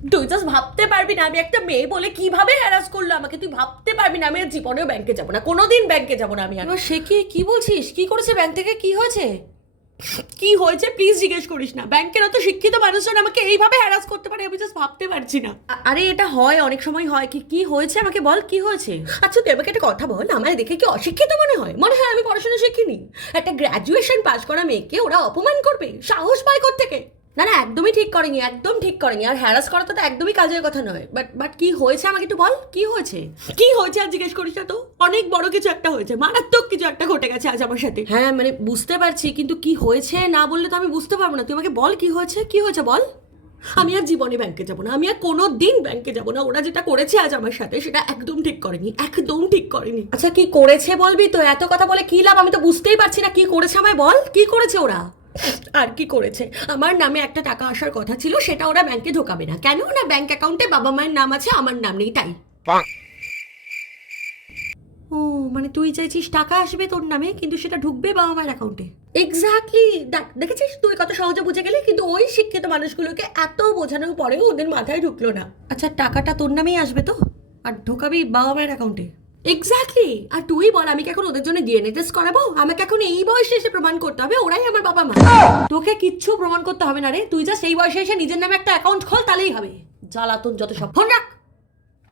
তুই জাস্ট ভাবতে পারবি না আমি একটা মেয়ে বলে কিভাবে হ্যারাস করলো আমাকে, তুই ভাবতে পারবি না আমি আর জীবনেও ব্যাংকে যাবো না, কোনোদিন ব্যাংকে যাবো না আমি আর। এবার সে কি বলছিস? কি করেছে ব্যাংক থেকে? কি হয়েছে? কি হয়েছে প্লিজ জিজ্ঞেস করিস না, ব্যাংকের অত শিক্ষিত মানুষজন আমাকে এইভাবে হ্যারাস করতে পারে আমি জাস্ট ভাবতে পারছি না। আরে এটা হয়, অনেক সময় হয়। কি হয়েছে আমাকে বল, কি হয়েছে? আচ্ছা তুই আমাকে একটা কথা বল, আমার দেখে কি অশিক্ষিত মনে হয়? মনে হয় আমি পড়াশোনা শিখিনি? একটা গ্র্যাজুয়েশন পাস করা মেয়েকে ওরা অপমান করবে? সাহস পায় কোত্থেকে? না না, একদমই ঠিক করেনি, একদম ঠিক করেনি। আর হ্যারাস করা তো একদমই কাজের কথা নয়। বাট কি হয়েছে আমাকে একটু বল, কি হয়েছে? কি হয়েছে আর জিজ্ঞেস করিস না তো, অনেক বড় কিছু একটা হয়েছে, মারাত্মক কিছু একটা ঘটে গেছে আজ আমার সাথে। হ্যাঁ মানে বুঝতে পারছি, কিন্তু কি হয়েছে না বললে তো আমি বুঝতে পারবো না। তুই আমাকে বল কি হয়েছে, কি হয়েছে বল। আমি আর জীবনে ব্যাংকে যাবো না, আমি আর কোনো দিন ব্যাংকে যাবো না। ওরা যেটা করেছে আজ আমার সাথে সেটা একদম ঠিক করেনি, একদম ঠিক করেনি। আচ্ছা কি করেছে বলবি তো? এত কথা বলে কি লাভ? আমি তো বুঝতেই পারছি না কি করেছে, আমায় বল কি করেছে ওরা। আর কি করেছে, আমার নামে একটা টাকা আসার কথা ছিল, সেটা ওরা ব্যাংকে ঢোকাবে না। কেন না, ব্যাংক অ্যাকাউন্টে বাবা মায়ের নাম আছে, আমার নাম নেই, তাই। ও মানে তুই চাইছিস টাকা আসবে তোর নামে, কিন্তু সেটা ঢুকবে বাবা মায়ের অ্যাকাউন্টে? এক্স্যাক্টলি, দেখেছিস তুই কত সহজে বুঝে গেলি, কিন্তু ওই শিক্ষিত মানুষগুলোকে এত বোঝানোর পরেও ওদের মাথায় ঢুকলো না। আচ্ছা টাকাটা তোর নামেই আসবে তো, আর ঢোকাবি বাবা মায়ের অ্যাকাউন্টে? এক্স্যাক্টলি, আর তুই বল আমি কি এখন ওদের জন্য ডিএনএ টেস্ট করাবো? আমাকে এখন এই বয়সে এসে প্রমাণ করতে হবে ওরাই আমার বাবা মা? তোকে কিচ্ছু প্রমাণ করতে হবে না রে, তুই জাস্ট এই বয়সে এসে নিজের নামে একটা অ্যাকাউন্ট খোল, তাহলেই হবে। জ্বালাতন যত সব। ফোন রাখ।